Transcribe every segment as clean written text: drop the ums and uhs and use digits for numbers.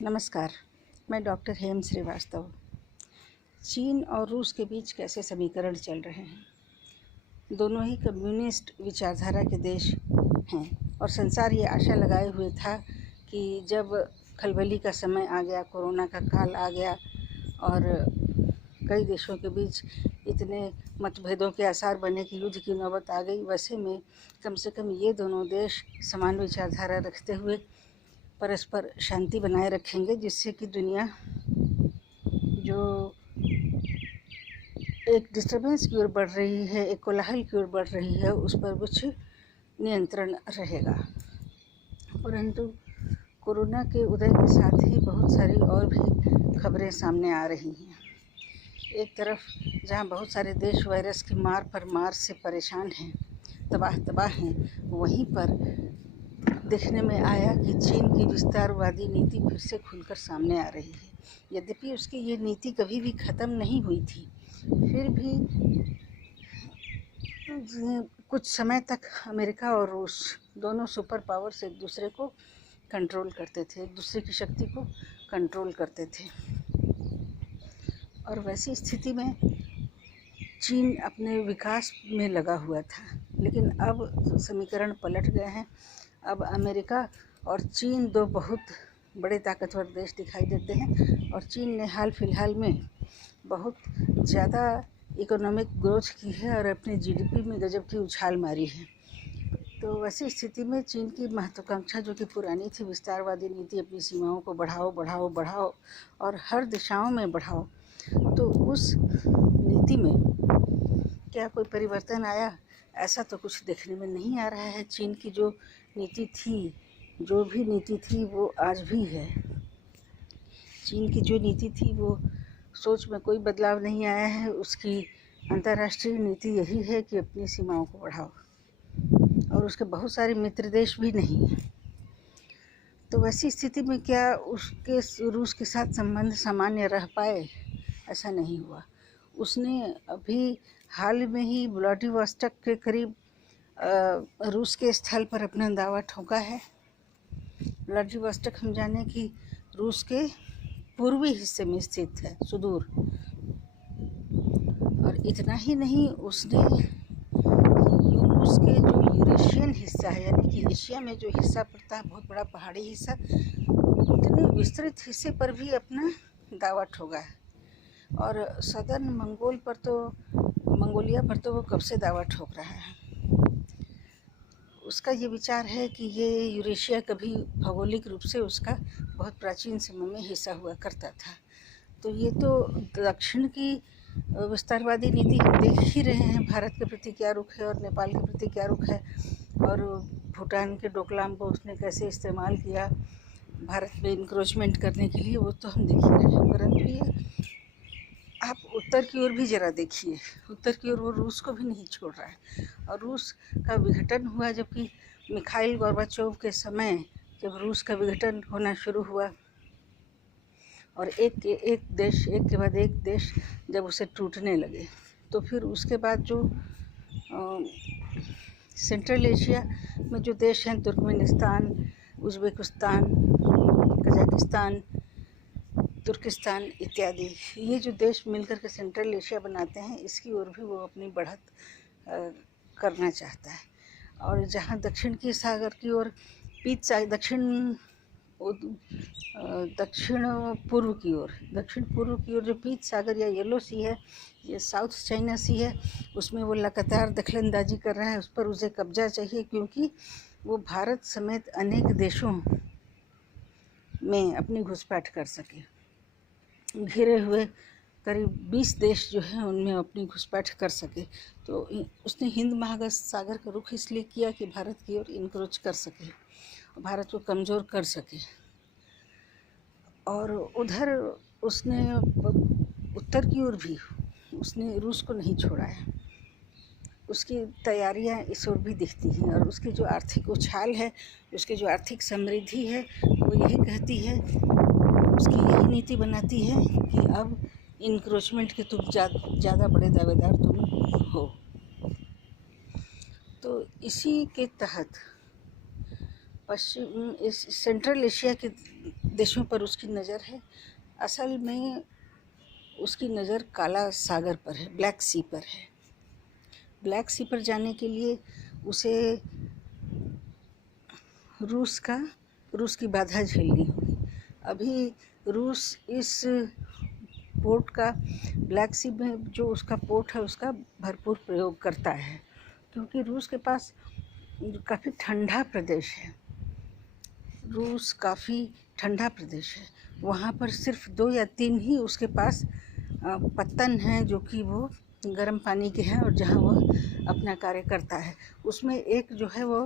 नमस्कार। मैं डॉक्टर हेम श्रीवास्तव। चीन और रूस के बीच कैसे समीकरण चल रहे हैं। दोनों ही कम्युनिस्ट विचारधारा के देश हैं और संसार ये आशा लगाए हुए था कि जब खलबली का समय आ गया, कोरोना का काल आ गया और कई देशों के बीच इतने मतभेदों के आसार बने कि युद्ध की नौबत आ गई, वैसे में कम से कम ये दोनों देश समान विचारधारा रखते हुए परस्पर शांति बनाए रखेंगे, जिससे कि दुनिया जो एक डिस्टर्बेंस की ओर बढ़ रही है, एक कोलाहल की ओर बढ़ रही है, उस पर कुछ नियंत्रण रहेगा। परंतु कोरोना के उदय के साथ ही बहुत सारी और भी खबरें सामने आ रही हैं। एक तरफ जहां बहुत सारे देश वायरस की मार से परेशान हैं, तबाह हैं, वहीं पर देखने में आया कि चीन की विस्तारवादी नीति फिर से खुलकर सामने आ रही है। यद्यपि उसकी ये नीति कभी भी ख़त्म नहीं हुई थी, फिर भी कुछ समय तक अमेरिका और रूस दोनों सुपर पावर्स एक दूसरे को कंट्रोल करते थे, एक दूसरे की शक्ति को कंट्रोल करते थे। और वैसी स्थिति में चीन अपने विकास में लगा हुआ था, लेकिन अब समीकरण पलट गए हैं। अब अमेरिका और चीन दो बहुत बड़े ताकतवर देश दिखाई देते हैं और चीन ने हाल फिलहाल में बहुत ज़्यादा इकोनॉमिक ग्रोथ की है और अपने जीडीपी में गजब की उछाल मारी है। तो वैसी स्थिति में चीन की महत्वाकांक्षा, जो कि पुरानी थी, विस्तारवादी नीति, अपनी सीमाओं को बढ़ाओ बढ़ाओ बढ़ाओ और हर दिशाओं में बढ़ाओ, तो उस नीति में क्या कोई परिवर्तन आया? ऐसा तो कुछ देखने में नहीं आ रहा है। चीन की जो नीति थी, जो भी नीति थी, वो आज भी है। चीन की जो नीति थी वो सोच में कोई बदलाव नहीं आया है। उसकी अंतर्राष्ट्रीय नीति यही है कि अपनी सीमाओं को बढ़ाओ, और उसके बहुत सारे मित्र देश भी नहीं हैं। तो वैसी स्थिति में क्या उसके रूस के साथ संबंध सामान्य रह पाए? ऐसा नहीं हुआ। उसने अभी हाल में ही व्लादिवोस्टोक के करीब रूस के स्थल पर अपना दावा ठोका है। व्लादिवोस्टोक हम जाने कि रूस के पूर्वी हिस्से में स्थित है, सुदूर। और इतना ही नहीं, उसने रूस के जो यूरेशियन हिस्सा है, यानी कि एशिया में जो हिस्सा पड़ता है, बहुत बड़ा पहाड़ी हिस्सा, उतने विस्तृत हिस्से पर भी अपना दावा ठोका है। और सदर्न मंगोलिया पर तो वो कब से दावा ठोक रहा है। उसका ये विचार है कि ये यूरेशिया कभी भौगोलिक रूप से उसका बहुत प्राचीन समय में हिस्सा हुआ करता था। तो ये तो दक्षिण की विस्तारवादी नीति हम देख ही रहे हैं। भारत के प्रति क्या रुख है और नेपाल के प्रति क्या रुख है, और भूटान के डोकलाम को उसने कैसे इस्तेमाल किया भारत में इंक्रोचमेंट करने के लिए, वो तो हम देख ही रहे हैं। परंतु ये आप उत्तर की ओर भी ज़रा देखिए, उत्तर की ओर वो रूस को भी नहीं छोड़ रहा है। और रूस का विघटन हुआ, जबकि मिखाइल गोर्बाचोव के समय जब रूस का विघटन होना शुरू हुआ और एक के बाद एक देश जब उसे टूटने लगे, तो फिर उसके बाद जो सेंट्रल एशिया में जो देश हैं, तुर्कमेनिस्तान, उज़्बेकिस्तान, कजाकिस्तान, तुर्किस्तान इत्यादि, ये जो देश मिलकर के सेंट्रल एशिया बनाते हैं, इसकी ओर भी वो अपनी बढ़त करना चाहता है। और जहाँ दक्षिण की सागर की ओर दक्षिण पूर्व की ओर जो पीत सागर या येलो सी है, ये साउथ चाइना सी है, उसमें वो लगातार दखलंदाजी कर रहा है। उस पर उसे कब्जा चाहिए, क्योंकि वो भारत समेत अनेक देशों में अपनी घुसपैठ कर सके। घिरे हुए करीब 20 देश जो हैं, उनमें अपनी घुसपैठ कर सके। तो उसने हिंद महासागर का रुख इसलिए किया कि भारत की ओर इनक्रोच कर सके, भारत को कमज़ोर कर सके। और उधर उसने उत्तर की ओर भी उसने रूस को नहीं छोड़ा है। उसकी तैयारियां इस ओर भी दिखती हैं, और उसकी जो आर्थिक उछाल है, उसकी जो आर्थिक समृद्धि है, वो यही कहती है, उसकी यही नीति बनाती है कि अब इनक्रोचमेंट के तुम ज़्यादा बड़े दावेदार तुम हो। तो इसी के तहत पश्चिम इस सेंट्रल एशिया के देशों पर उसकी नज़र है। असल में उसकी नज़र काला सागर पर है, ब्लैक सी पर है। ब्लैक सी पर जाने के लिए उसे रूस की बाधा झेलनी होगी। अभी रूस इस पोर्ट का, ब्लैक सी में जो उसका पोर्ट है उसका भरपूर प्रयोग करता है, क्योंकि रूस के पास काफ़ी ठंडा प्रदेश है। रूस काफ़ी ठंडा प्रदेश है। वहाँ पर सिर्फ 2 या 3 ही उसके पास पत्तन हैं जो कि वो गर्म पानी के हैं और जहाँ वह अपना कार्य करता है। उसमें एक जो है वो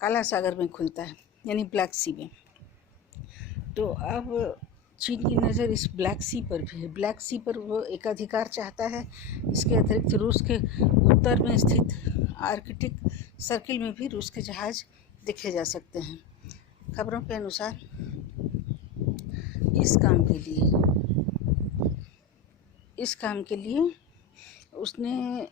काला सागर में खुलता है, यानी ब्लैक सी में। तो अब चीन की नज़र इस ब्लैक सी पर भी है। ब्लैक सी पर वो एकाधिकार चाहता है। इसके अतिरिक्त रूस के उत्तर में स्थित आर्कटिक सर्किल में भी रूस के जहाज़ देखे जा सकते हैं। खबरों के अनुसार इस काम के लिए उसने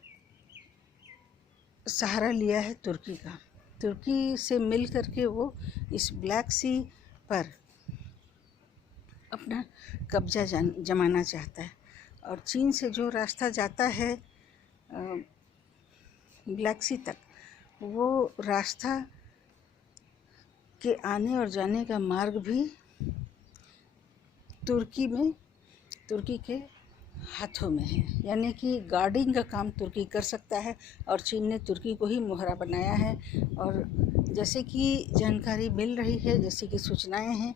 सहारा लिया है तुर्की का। तुर्की से मिल करके वो इस ब्लैक सी पर अपना कब्जा जमाना चाहता है। और चीन से जो रास्ता जाता है ब्लैक सी तक, वो रास्ता के आने और जाने का मार्ग भी तुर्की के हाथों में है, यानी कि गार्डिंग का काम तुर्की कर सकता है और चीन ने तुर्की को ही मोहरा बनाया है। और जैसे कि जानकारी मिल रही है, जैसे कि सूचनाएं हैं,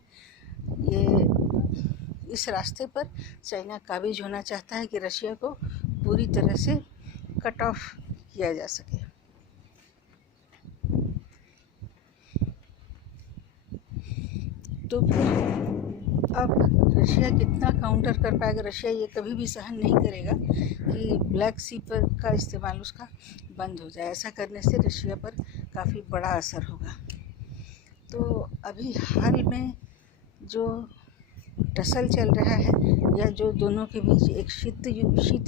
ये इस रास्ते पर चाइना काबिज होना चाहता है कि रशिया को पूरी तरह से कट ऑफ किया जा सके। तो फिर अब रशिया कितना काउंटर कर पाएगा? रशिया ये कभी भी सहन नहीं करेगा कि ब्लैक सी पर का इस्तेमाल उसका बंद हो जाए। ऐसा करने से रशिया पर काफ़ी बड़ा असर होगा। तो अभी हाल में जो टसल चल रहा है, या जो दोनों के बीच एक शीत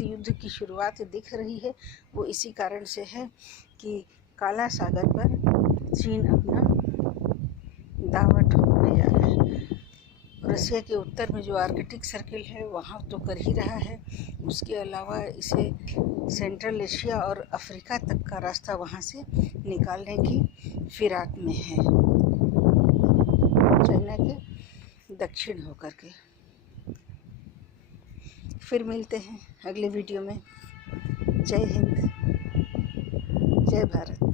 युद्ध की शुरुआत दिख रही है, वो इसी कारण से है कि काला सागर पर चीन अपना दावा ठोकने जा रहा है। रशिया के उत्तर में जो आर्कटिक सर्किल है वहाँ तो कर ही रहा है, उसके अलावा इसे सेंट्रल एशिया और अफ्रीका तक का रास्ता वहाँ से निकालने की फिराक में है, चाइना के दक्षिण होकर के। फिर मिलते हैं अगले वीडियो में। जय हिंद, जय भारत।